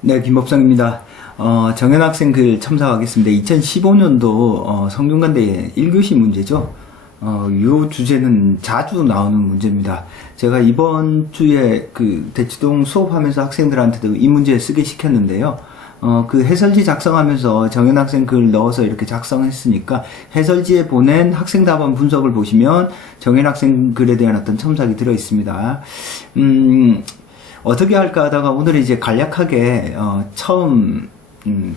네, 김법성입니다. 정현학생 글 첨삭하겠습니다. 2015년도 성균관대 1교시 문제죠. 요 주제는 자주 나오는 문제입니다. 제가 이번 주에 그 대치동 수업하면서 학생들한테도 이 문제 쓰게 시켰는데요. 그 해설지 작성하면서 정현학생 글 넣어서 이렇게 작성했으니까 해설지에 보낸 학생 답안 분석을 보시면 정현학생 글에 대한 어떤 첨삭이 들어 있습니다. 어떻게 할까 하다가 오늘 이제 간략하게 처음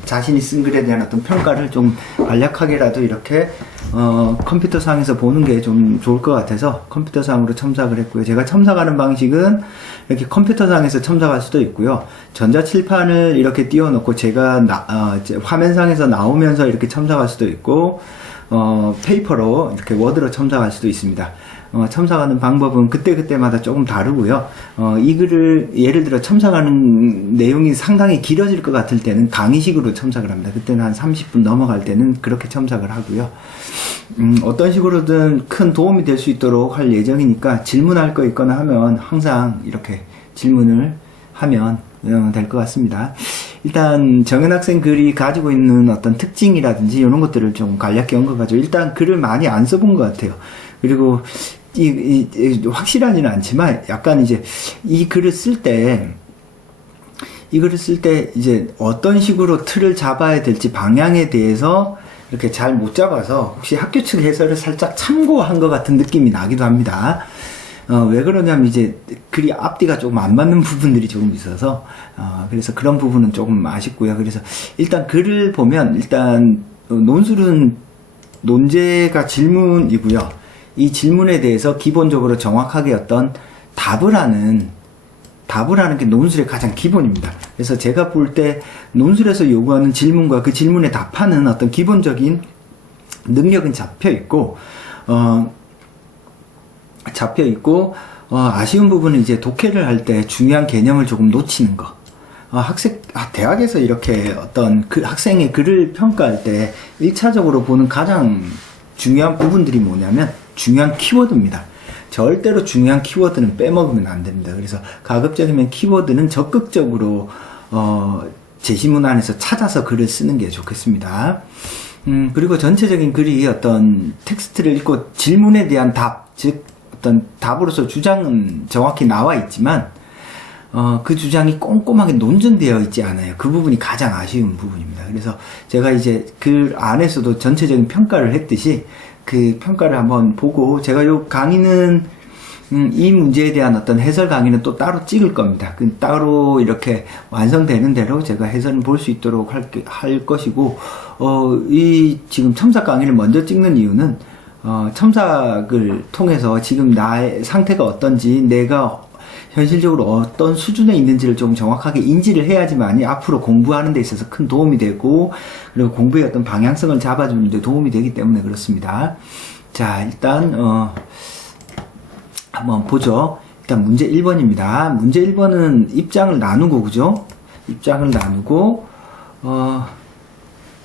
자신이 쓴 글에 대한 어떤 평가를 좀 간략하게라도 이렇게 컴퓨터상에서 보는 게 좀 좋을 것 같아서 컴퓨터상으로 첨삭을 했고요. 제가 첨삭하는 방식은 이렇게 컴퓨터상에서 첨삭할 수도 있고요. 전자칠판을 이렇게 띄워놓고 제가 화면상에서 나오면서 이렇게 첨삭할 수도 있고 페이퍼로 이렇게 워드로 첨삭할 수도 있습니다. 첨삭하는 방법은 그때그때마다 조금 다르고요. 이 글을 예를 들어 첨삭하는 내용이 상당히 길어질 것 같을 때는 강의식으로 첨삭을 합니다. 그때는 한 30분 넘어갈 때는 그렇게 첨삭을 하고요. 어떤 식으로든 큰 도움이 될 수 있도록 할 예정이니까 질문할 거 있거나 하면 항상 이렇게 질문을 하면 될 것 같습니다. 일단 정현학생 글이 가지고 있는 어떤 특징이라든지 이런 것들을 좀 간략히 언급하죠. 일단 글을 많이 안 써본 것 같아요. 그리고 확실하지는 않지만 약간 이제 이 글을 쓸 때 이제 어떤 식으로 틀을 잡아야 될지 방향에 대해서 이렇게 잘 못 잡아서 혹시 학교 측 해설을 살짝 참고한 것 같은 느낌이 나기도 합니다. 왜 그러냐면 이제 글이 앞뒤가 조금 안 맞는 부분들이 조금 있어서 그래서 그런 부분은 조금 아쉽고요. 그래서 일단 글을 보면 일단 논술은 논제가 질문이고요. 이 질문에 대해서 기본적으로 정확하게 어떤 답을 하는 게 논술의 가장 기본입니다. 그래서 제가 볼 때 논술에서 요구하는 질문과 그 질문에 답하는 어떤 기본적인 능력은 잡혀 있고 아쉬운 부분은 이제 독해를 할 때 중요한 개념을 조금 놓치는 거. 대학에서 이렇게 어떤 학생의 글을 평가할 때 1차적으로 보는 가장 중요한 부분들이 뭐냐면 중요한 키워드입니다. 절대로 중요한 키워드는 빼먹으면 안 됩니다. 그래서 가급적이면 키워드는 적극적으로 제시문 안에서 찾아서 글을 쓰는 게 좋겠습니다. 그리고 전체적인 글이 어떤 텍스트를 읽고 질문에 대한 답, 즉 어떤 답으로서 주장은 정확히 나와 있지만 그 주장이 꼼꼼하게 논증되어 있지 않아요. 그 부분이 가장 아쉬운 부분입니다. 그래서 제가 이제 그 안에서도 전체적인 평가를 했듯이 그 평가를 한번 보고 제가 요 강의는 이 문제에 대한 어떤 해설 강의는 또 따로 찍을 겁니다. 따로 이렇게 완성되는 대로 제가 해설을 볼 수 있도록 할 것이고 이 지금 첨삭 강의를 먼저 찍는 이유는 첨삭을 통해서 지금 나의 상태가 어떤지 내가 현실적으로 어떤 수준에 있는지를 좀 정확하게 인지를 해야지만이 앞으로 공부하는 데 있어서 큰 도움이 되고 그리고 공부의 어떤 방향성을 잡아주는 데 도움이 되기 때문에 그렇습니다. 자, 일단 한번 보죠. 일단 문제 1번입니다. 문제 1번은 입장을 나누고 그죠? 입장을 나누고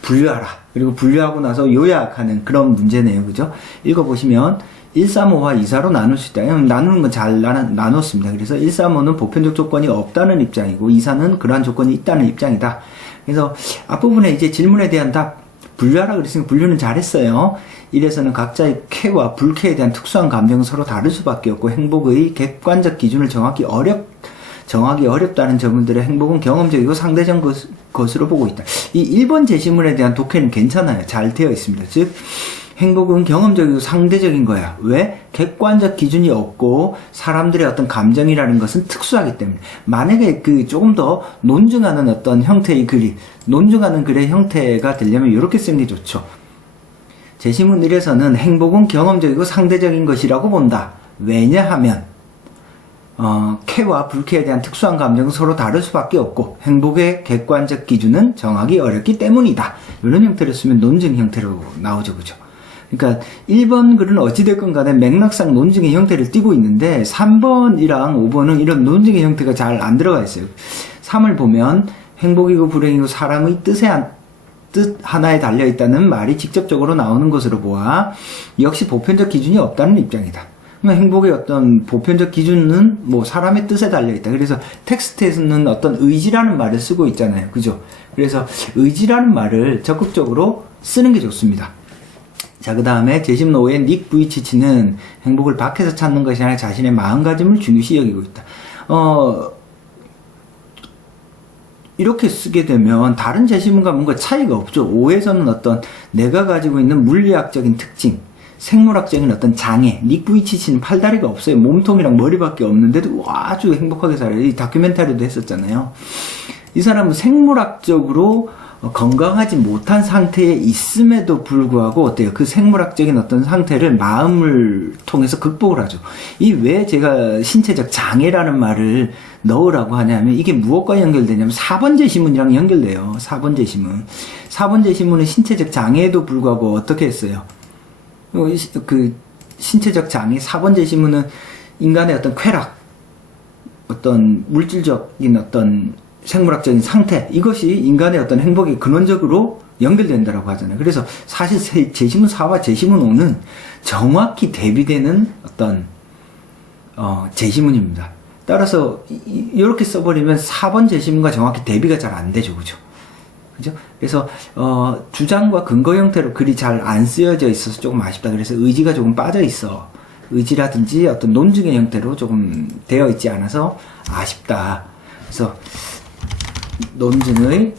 분류하라. 그리고 분류하고 나서 요약하는 그런 문제네요. 그죠? 읽어보시면 135와 2사로 나눌 수 있다. 나누는 건 잘 나눴습니다. 그래서 135는 보편적 조건이 없다는 입장이고 2사는 그러한 조건이 있다는 입장이다. 그래서 앞부분에 이제 질문에 대한 답 분류하라 그랬으니까 분류는 잘했어요. 1에서는 각자의 쾌와 불쾌에 대한 특수한 감정은 서로 다를 수밖에 없고 행복의 객관적 기준을 정하기 어렵다는 점들의 행복은 경험적이고 상대적 것으로 보고 있다. 이 1번 제시문에 대한 독해는 괜찮아요. 잘 되어 있습니다. 즉 행복은 경험적이고 상대적인 거야. 왜? 객관적 기준이 없고 사람들의 어떤 감정이라는 것은 특수하기 때문에. 만약에 조금 더 논증하는 어떤 형태의 논증하는 글의 형태가 되려면 이렇게 쓰는 게 좋죠. 제시문 1에서는 행복은 경험적이고 상대적인 것이라고 본다. 왜냐하면 쾌와 불쾌에 대한 특수한 감정은 서로 다를 수밖에 없고 행복의 객관적 기준은 정하기 어렵기 때문이다. 이런 형태를 쓰면 논증 형태로 나오죠. 그죠? 그러니까 1번 글은 어찌됐건 간에 맥락상 논증의 형태를 띠고 있는데 3번이랑 5번은 이런 논증의 형태가 잘 안 들어가 있어요. 3을 보면 행복이고 불행이고 사람의 뜻 하나에 달려있다는 말이 직접적으로 나오는 것으로 보아 역시 보편적 기준이 없다는 입장이다. 행복의 어떤 보편적 기준은 뭐 사람의 뜻에 달려있다. 그래서 텍스트에서는 어떤 의지라는 말을 쓰고 있잖아요. 그죠? 그래서 의지라는 말을 적극적으로 쓰는 게 좋습니다. 자, 그 다음에 제시문 5의 닉 부이치치는 행복을 밖에서 찾는 것이 아니라 자신의 마음가짐을 중요시 여기고 있다. 이렇게 쓰게 되면 다른 제시문과 뭔가 차이가 없죠. 5에서는 어떤 내가 가지고 있는 물리학적인 특징, 생물학적인 어떤 장애, 닉 부이치치는 팔다리가 없어요. 몸통이랑 머리밖에 없는데도 아주 행복하게 살아요. 이 다큐멘터리도 했었잖아요. 이 사람은 생물학적으로 건강하지 못한 상태에 있음에도 불구하고 어때요? 그 생물학적인 어떤 상태를 마음을 통해서 극복을 하죠. 이 왜 제가 신체적 장애라는 말을 넣으라고 하냐면 이게 무엇과 연결되냐면 4번 제시문이랑 연결돼요. 4번 제시문. 4번 제시문은 신체적 장애에도 불구하고 어떻게 했어요? 그 신체적 장애 4번 제시문은 인간의 어떤 쾌락, 어떤 물질적인 어떤 생물학적인 상태, 이것이 인간의 어떤 행복에 근원적으로 연결된다라고 하잖아요. 그래서 사실 제시문 4와 제시문 5는 정확히 대비되는 어떤 제시문입니다. 따라서 이렇게 써버리면 4번 제시문과 정확히 대비가 잘 안 되죠. 그죠? 그죠? 그래서 주장과 근거 형태로 글이 잘 안 쓰여져 있어서 조금 아쉽다. 그래서 의지가 조금 빠져 있어. 의지라든지 어떤 논증의 형태로 조금 되어 있지 않아서 아쉽다. 그래서 논증의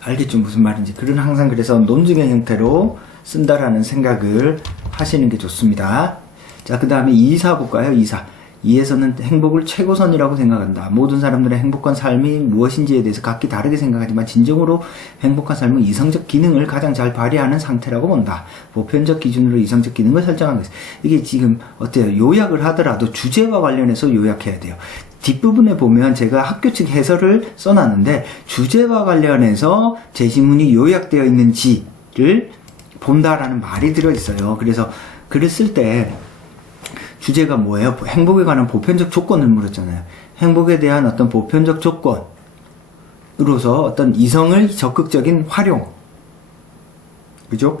알겠죠? 무슨 말인지. 글은 항상 그래서 논증의 형태로 쓴다라는 생각을 하시는 게 좋습니다. 자, 그 다음에 2사 볼까요? 2사. 2에서는 행복을 최고선이라고 생각한다. 모든 사람들의 행복한 삶이 무엇인지에 대해서 각기 다르게 생각하지만 진정으로 행복한 삶은 이성적 기능을 가장 잘 발휘하는 상태라고 본다. 보편적 기준으로 이성적 기능을 설정한 것이다. 이게 지금 어때요? 요약을 하더라도 주제와 관련해서 요약해야 돼요. 뒷부분에 보면 제가 학교 측 해설을 써놨는데 주제와 관련해서 제시문이 요약되어 있는지를 본다라는 말이 들어있어요. 그래서 글을 쓸 때 주제가 뭐예요? 행복에 관한 보편적 조건을 물었잖아요. 행복에 대한 어떤 보편적 조건으로서 어떤 이성의 적극적인 활용. 그죠?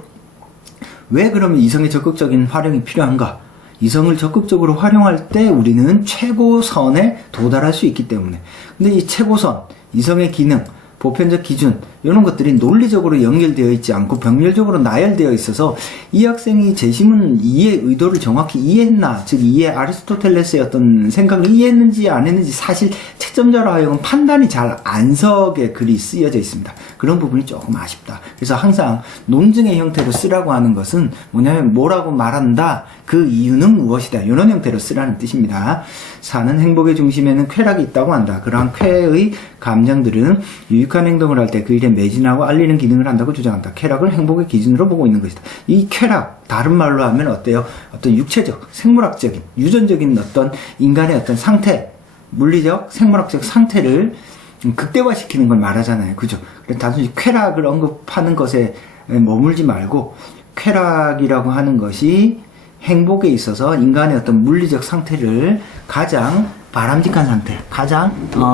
왜 그러면 이성의 적극적인 활용이 필요한가? 이성을 적극적으로 활용할 때 우리는 최고선에 도달할 수 있기 때문에. 근데 이 최고선, 이성의 기능, 보편적 기준 이런 것들이 논리적으로 연결되어 있지 않고 병렬적으로 나열되어 있어서 이 학생이 제시문 2의 의도를 정확히 이해했나, 즉 2의 아리스토텔레스의 어떤 생각을 이해했는지 안 했는지 사실 채점자로 하여금 판단이 잘 안 서게 글이 쓰여져 있습니다. 그런 부분이 조금 아쉽다. 그래서 항상 논증의 형태로 쓰라고 하는 것은 뭐냐면 뭐라고 말한다, 그 이유는 무엇이다, 이런 형태로 쓰라는 뜻입니다. 4는 행복의 중심에는 쾌락이 있다고 한다. 그러한 쾌의 감정들은 유익한 행동을 할 때 그 일에 매진하고 알리는 기능을 한다고 주장한다. 쾌락을 행복의 기준으로 보고 있는 것이다. 이 쾌락, 다른 말로 하면 어때요? 어떤 육체적, 생물학적인, 유전적인 어떤 인간의 어떤 상태, 물리적, 생물학적 상태를 극대화시키는 걸 말하잖아요. 그죠? 그래서 단순히 쾌락을 언급하는 것에 머물지 말고 쾌락이라고 하는 것이 행복에 있어서 인간의 어떤 물리적 상태를 가장 바람직한 상태, 가장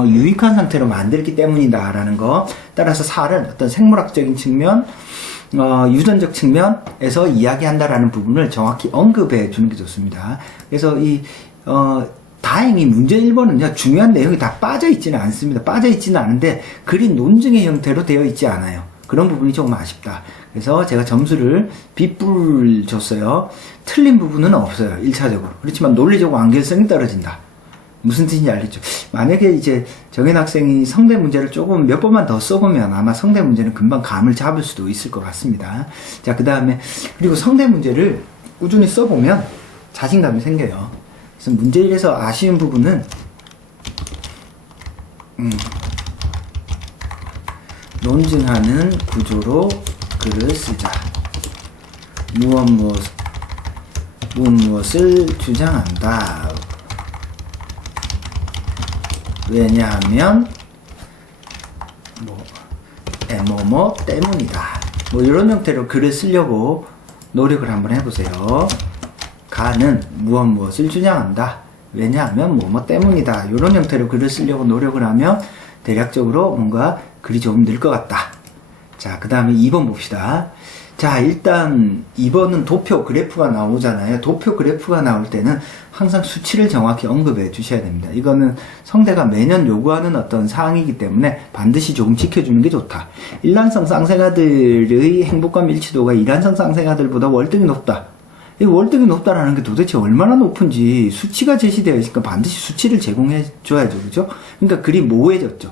유익한 상태로 만들기 때문이다라는 거. 따라서 살은 어떤 생물학적인 측면, 유전적 측면에서 이야기한다라는 부분을 정확히 언급해 주는 게 좋습니다. 그래서 다행히 문제 1번은요, 중요한 내용이 다 빠져 있지는 않습니다. 빠져 있지는 않은데 글이 논증의 형태로 되어 있지 않아요. 그런 부분이 조금 아쉽다. 그래서 제가 점수를 B뿔 줬어요. 틀린 부분은 없어요, 1차적으로. 그렇지만 논리적 완결성이 떨어진다. 무슨 뜻인지 알겠죠? 만약에 이제 정현 학생이 성대 문제를 조금 몇 번만 더 써보면 아마 성대 문제는 금방 감을 잡을 수도 있을 것 같습니다. 자, 그 다음에, 그리고 성대 문제를 꾸준히 써보면 자신감이 생겨요. 그래서 문제 1에서 아쉬운 부분은, 논증하는 구조로 글을 쓰자. 무엇을 주장한다. 왜냐하면 뭐뭐 때문이다. 뭐 이런 형태로 글을 쓰려고 노력을 한번 해보세요. 가는 무엇을 주장한다. 왜냐하면 뭐뭐 때문이다. 이런 형태로 글을 쓰려고 노력을 하면 대략적으로 뭔가 글이 좀 늘 것 같다. 자, 그 다음에 2번 봅시다. 자, 일단 2번은 도표 그래프가 나오잖아요. 도표 그래프가 나올 때는 항상 수치를 정확히 언급해 주셔야 됩니다. 이거는 성대가 매년 요구하는 어떤 사항이기 때문에 반드시 조금 지켜주는 게 좋다. 일란성 쌍생아들의 행복감 일치도가 이란성 쌍생아들보다 월등히 높다. 이 월등히 높다라는 게 도대체 얼마나 높은지 수치가 제시되어 있으니까 반드시 수치를 제공해 줘야죠. 그죠? 그러니까 글이 모호해졌죠.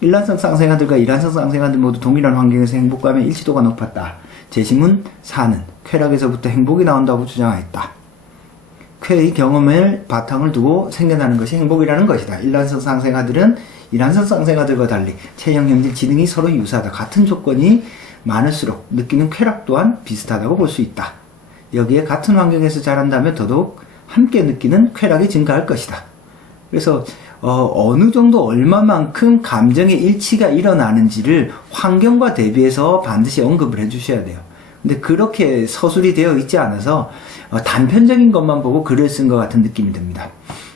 일란성 쌍생아들과 이란성 쌍생아들 모두 동일한 환경에서 행복감의 일치도가 높았다. 재심은 4는 쾌락에서부터 행복이 나온다고 주장하였다. 쾌의 경험을 바탕을 두고 생겨나는 것이 행복이라는 것이다. 일란성 쌍생아들은 이란성 쌍생아들과 달리 체형, 형질, 지능이 서로 유사하다. 같은 조건이 많을수록 느끼는 쾌락 또한 비슷하다고 볼 수 있다. 여기에 같은 환경에서 자란다면 더더욱 함께 느끼는 쾌락이 증가할 것이다. 그래서 어느 정도 얼마만큼 감정의 일치가 일어나는지를 환경과 대비해서 반드시 언급을 해주셔야 돼요. 근데 그렇게 서술이 되어 있지 않아서 단편적인 것만 보고 글을 쓴 것 같은 느낌이 듭니다.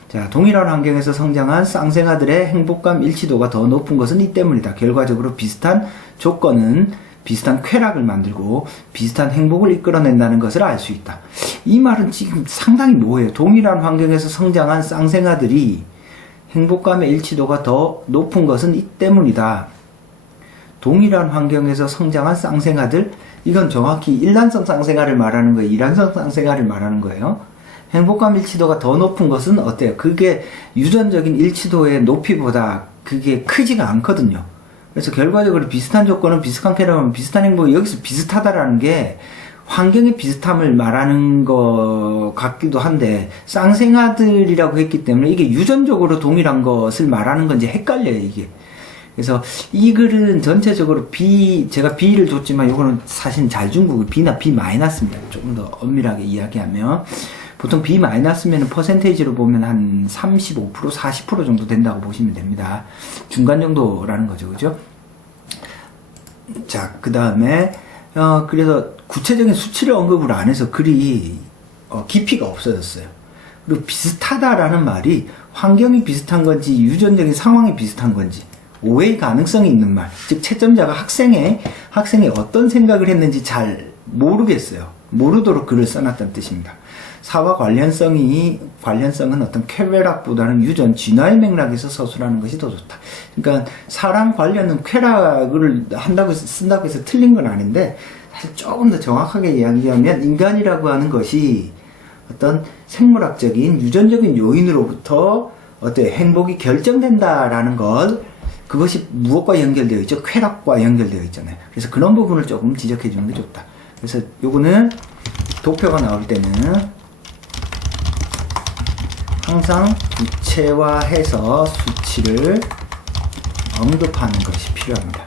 자, 동일한 환경에서 성장한 쌍생아들의 행복감 일치도가 더 높은 것은 이 때문이다. 결과적으로 비슷한 조건은 비슷한 쾌락을 만들고 비슷한 행복을 이끌어낸다는 것을 알 수 있다. 이 말은 지금 상당히 모호해요. 동일한 환경에서 성장한 쌍생아들이 행복감의 일치도가 더 높은 것은 이 때문이다. 동일한 환경에서 성장한 쌍생아들, 이건 정확히 일란성 쌍생아를 말하는 거예요. 이란성 쌍생아를 말하는 거예요. 행복감 일치도가 더 높은 것은 어때요? 그게 유전적인 일치도의 높이보다 그게 크지가 않거든요. 그래서 결과적으로 비슷한 조건은 비슷한 쾌락은 비슷한 행복이 여기서 비슷하다라는 게 환경의 비슷함을 말하는 것 같기도 한데 쌍생아들이라고 했기 때문에 이게 유전적으로 동일한 것을 말하는 건지 헷갈려요, 이게. 그래서 이 글은 전체적으로 제가 B를 줬지만 이거는 사실 잘 준 거고 B나 B-입니다. 조금 더 엄밀하게 이야기하면 보통 B-면 퍼센테이지로 보면 한 35%, 40% 정도 된다고 보시면 됩니다. 중간 정도라는 거죠, 그죠? 자, 그 다음에 그래서 구체적인 수치를 언급을 안 해서 글이 깊이가 없어졌어요. 그리고 비슷하다라는 말이 환경이 비슷한 건지 유전적인 상황이 비슷한 건지 오해의 가능성이 있는 말, 즉 채점자가 학생이 어떤 생각을 했는지 잘 모르겠어요. 모르도록 글을 써놨다는 뜻입니다. 사와 관련성은 어떤 쾌락보다는 유전, 진화의 맥락에서 서술하는 것이 더 좋다. 그러니까 사랑 관련은 쾌락을 쓴다고 해서 틀린 건 아닌데 사실 조금 더 정확하게 이야기하면 인간이라고 하는 것이 어떤 생물학적인 유전적인 요인으로부터 어떤 행복이 결정된다라는 것, 그것이 무엇과 연결되어 있죠? 쾌락과 연결되어 있잖아요. 그래서 그런 부분을 조금 지적해 주는 게 좋다. 그래서 요거는 도표가 나올 때는 항상 구체화해서 수치를 언급하는 것이 필요합니다.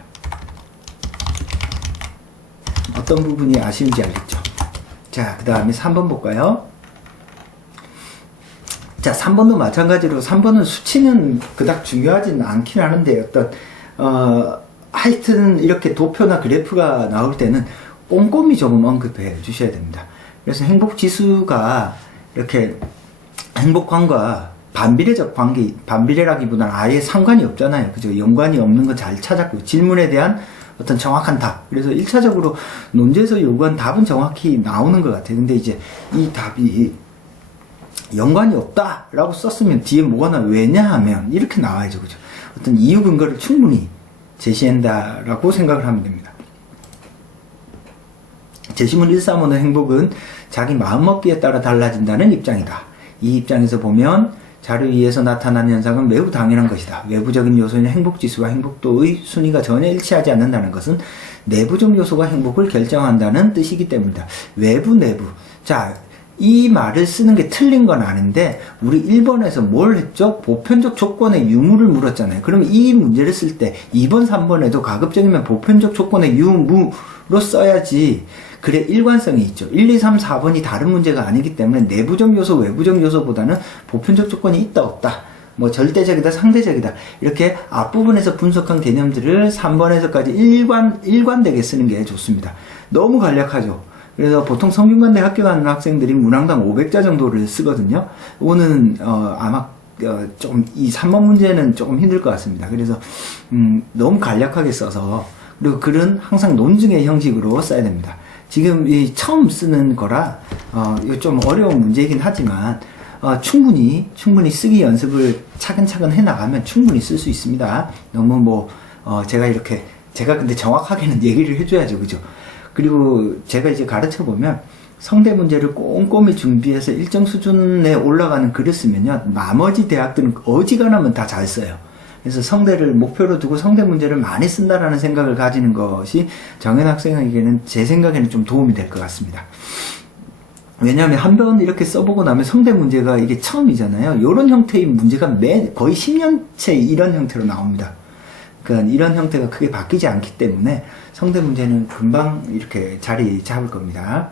어떤 부분이 아쉬운지 알겠죠? 자, 그 다음에 3번 볼까요? 자, 3번도 마찬가지로 3번은 수치는 그닥 중요하진 않긴 하는데 하여튼 이렇게 도표나 그래프가 나올 때는 꼼꼼히 조금 언급해 주셔야 됩니다. 그래서 행복지수가 이렇게 행복감과 반비례적 관계, 반비례라기보다는 아예 상관이 없잖아요. 그죠? 연관이 없는 거 잘 찾았고, 질문에 대한 어떤 정확한 답. 그래서 1차적으로 논제에서 요구한 답은 정확히 나오는 것 같아요. 근데 이제 이 답이 연관이 없다라고 썼으면 뒤에 뭐가 나와요? 왜냐하면 이렇게 나와야죠. 그죠? 어떤 이유 근거를 충분히 제시한다라고 생각을 하면 됩니다. 제시문 135는 행복은 자기 마음먹기에 따라 달라진다는 입장이다. 이 입장에서 보면 자료 위에서 나타난 현상은 매우 당연한 것이다. 외부적인 요소인 행복지수와 행복도의 순위가 전혀 일치하지 않는다는 것은 내부적 요소가 행복을 결정한다는 뜻이기 때문이다. 외부, 내부. 자, 이 말을 쓰는 게 틀린 건 아닌데 우리 1번에서 뭘 했죠? 보편적 조건의 유무를 물었잖아요. 그럼 이 문제를 쓸 때 2번, 3번에도 가급적이면 보편적 조건의 유무로 써야지 그래 일관성이 있죠. 1, 2, 3, 4번이 다른 문제가 아니기 때문에 내부적 요소, 외부적 요소보다는 보편적 조건이 있다, 없다. 뭐 절대적이다, 상대적이다. 이렇게 앞부분에서 분석한 개념들을 3번에서까지 일관되게 쓰는 게 좋습니다. 너무 간략하죠. 그래서 보통 성균관대 학교 가는 학생들이 문항당 500자 정도를 쓰거든요. 이거는 아마 좀 이 3번 문제는 조금 힘들 것 같습니다. 그래서 너무 간략하게 써서, 그리고 글은 항상 논증의 형식으로 써야 됩니다. 지금 이 처음 쓰는 거라 이거 좀 어려운 문제이긴 하지만 충분히 쓰기 연습을 차근차근 해 나가면 충분히 쓸 수 있습니다. 너무 뭐 제가 근데 정확하게는 얘기를 해줘야죠, 그죠? 그리고 제가 이제 가르쳐 보면 성대 문제를 꼼꼼히 준비해서 일정 수준에 올라가는 글을 쓰면요, 나머지 대학들은 어지간하면 다 잘 써요. 그래서 성대를 목표로 두고 성대 문제를 많이 쓴다라는 생각을 가지는 것이 정현 학생에게는, 제 생각에는 좀 도움이 될 것 같습니다. 왜냐하면 한 번 이렇게 써보고 나면 성대 문제가 이게 처음이잖아요. 이런 형태의 문제가 거의 10년째 이런 형태로 나옵니다. 그러니까 이런 형태가 크게 바뀌지 않기 때문에 성대 문제는 금방 이렇게 자리 잡을 겁니다.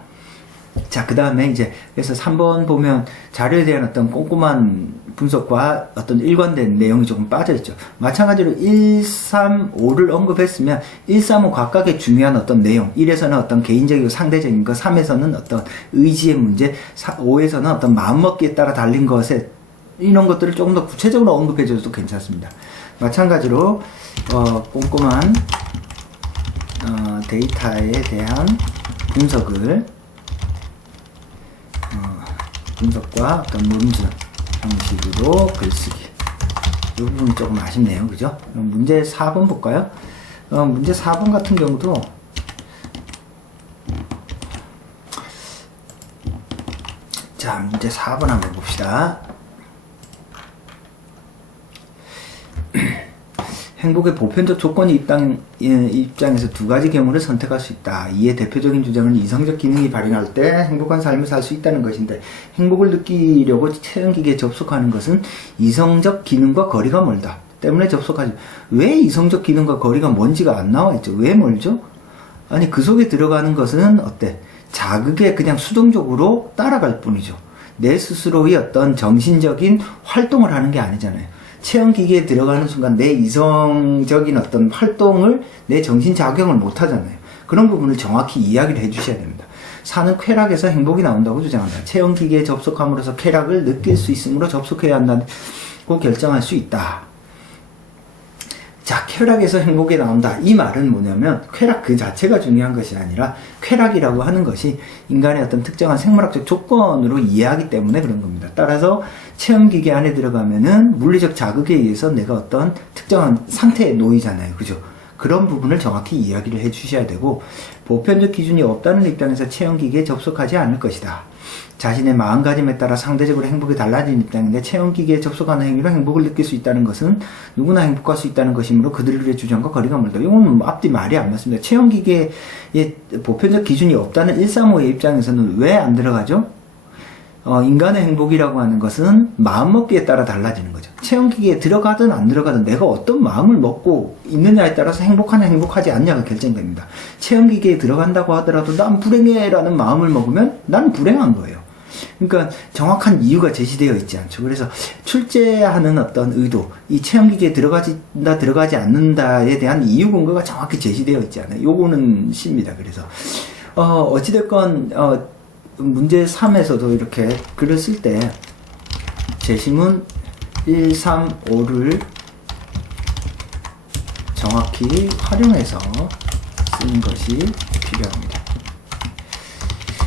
자, 그 다음에 이제, 그래서 3번 보면 자료에 대한 어떤 꼼꼼한 분석과 어떤 일관된 내용이 조금 빠져있죠. 마찬가지로 1, 3, 5를 언급했으면 1, 3, 5 각각의 중요한 어떤 내용, 1에서는 어떤 개인적이고 상대적인 것, 3에서는 어떤 의지의 문제, 5에서는 어떤 마음먹기에 따라 달린 것에, 이런 것들을 조금 더 구체적으로 언급해줘도 괜찮습니다. 마찬가지로 꼼꼼한 데이터에 대한 분석과 어떤 논증 형식으로 글쓰기. 이 부분이 조금 아쉽네요. 그죠? 문제 4번 볼까요? 문제 4번 같은 경우도 자, 문제 4번 한번 봅시다. 행복의 보편적 조건이 입장에서 두 가지 경우를 선택할 수 있다. 이에 대표적인 주장은 이성적 기능이 발현할 때 행복한 삶을 살 수 있다는 것인데, 행복을 느끼려고 체험기기에 접속하는 것은 이성적 기능과 거리가 멀다 때문에 접속하지. 왜 이성적 기능과 거리가 먼지가 안 나와 있죠? 왜 멀죠? 아니, 그 속에 들어가는 것은 어때? 자극에 그냥 수동적으로 따라갈 뿐이죠. 내 스스로의 어떤 정신적인 활동을 하는 게 아니잖아요. 체험기기에 들어가는 순간 내 이성적인 어떤 활동을, 내 정신작용을 못 하잖아요. 그런 부분을 정확히 이야기를 해주셔야 됩니다. 사는 쾌락에서 행복이 나온다고 주장한다. 체험기기에 접속함으로써 쾌락을 느낄 수 있으므로 접속해야 한다고 결정할 수 있다. 자, 쾌락에서 행복이 나온다. 이 말은 뭐냐면, 쾌락 그 자체가 중요한 것이 아니라 쾌락이라고 하는 것이 인간의 어떤 특정한 생물학적 조건으로 이해하기 때문에 그런 겁니다. 따라서 체험기기 안에 들어가면은 물리적 자극에 의해서 내가 어떤 특정한 상태에 놓이잖아요. 그죠? 그런 부분을 정확히 이야기를 해 주셔야 되고, 보편적 기준이 없다는 입장에서 체험기기에 접속하지 않을 것이다. 자신의 마음가짐에 따라 상대적으로 행복이 달라진 입장인데, 체험기기에 접속하는 행위로 행복을 느낄 수 있다는 것은 누구나 행복할 수 있다는 것이므로 그들의 주장과 거리가 멀다. 이건 앞뒤 말이 안 맞습니다. 체험기기에 보편적 기준이 없다는 135의 입장에서는 왜 안 들어가죠? 인간의 행복이라고 하는 것은 마음먹기에 따라 달라지는 거죠. 체험기기에 들어가든 안 들어가든 내가 어떤 마음을 먹고 있느냐에 따라서 행복하냐 행복하지 않냐가 결정됩니다. 체험기기에 들어간다고 하더라도 난 불행해라는 마음을 먹으면 난 불행한 거예요. 그러니까 정확한 이유가 제시되어 있지 않죠. 그래서 출제하는 어떤 의도, 이 체험기기에 들어가진다 들어가지 않는다에 대한 이유 근거가 정확히 제시되어 있지 않아요. 요거는 C입니다. 그래서 어찌됐건 문제 3에서도 이렇게 글을 쓸 때 제시문 1, 3, 5를 정확히 활용해서 쓰는 것이 필요합니다.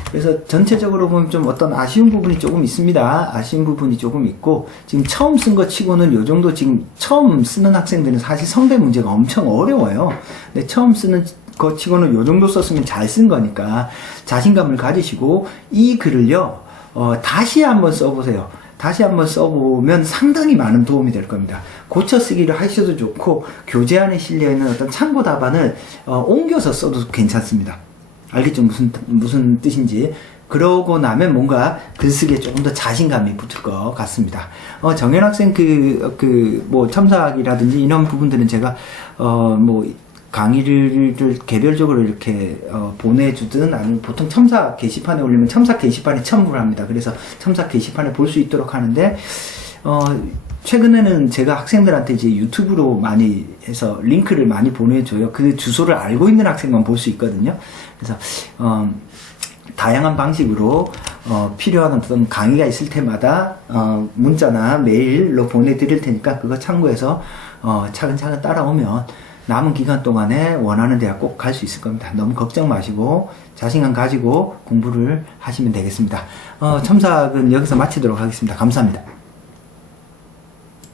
그래서 전체적으로 보면 좀 어떤 아쉬운 부분이 조금 있습니다. 아쉬운 부분이 조금 있고, 지금 처음 쓴 것 치고는 요 정도, 지금 처음 쓰는 학생들은 사실 성대 문제가 엄청 어려워요. 근데 처음 쓰는 것 치고는 요 정도 썼으면 잘 쓴 거니까 자신감을 가지시고 이 글을요, 다시 한번 써보세요. 다시 한번 써보면 상당히 많은 도움이 될 겁니다. 고쳐 쓰기를 하셔도 좋고, 교재 안에 실려있는 어떤 참고 답안을 옮겨서 써도 괜찮습니다. 알겠죠? 무슨 뜻인지. 그러고 나면 뭔가 글쓰기에 조금 더 자신감이 붙을 것 같습니다. 정현 학생 뭐 첨삭이라든지 이런 부분들은 제가 강의를 개별적으로 이렇게 보내주든, 아니면 보통 첨삭 게시판에 올리면 첨삭 게시판에 첨부를 합니다. 그래서 첨삭 게시판에 볼 수 있도록 하는데, 최근에는 제가 학생들한테 이제 유튜브로 많이 해서 링크를 많이 보내줘요. 그 주소를 알고 있는 학생만 볼 수 있거든요. 그래서 다양한 방식으로 필요한 어떤 강의가 있을 때마다 문자나 메일로 보내드릴 테니까 그거 참고해서 차근차근 따라오면 남은 기간 동안에 원하는 대학 꼭 갈 수 있을 겁니다. 너무 걱정 마시고 자신감 가지고 공부를 하시면 되겠습니다. 첨삭은 여기서 마치도록 하겠습니다. 감사합니다.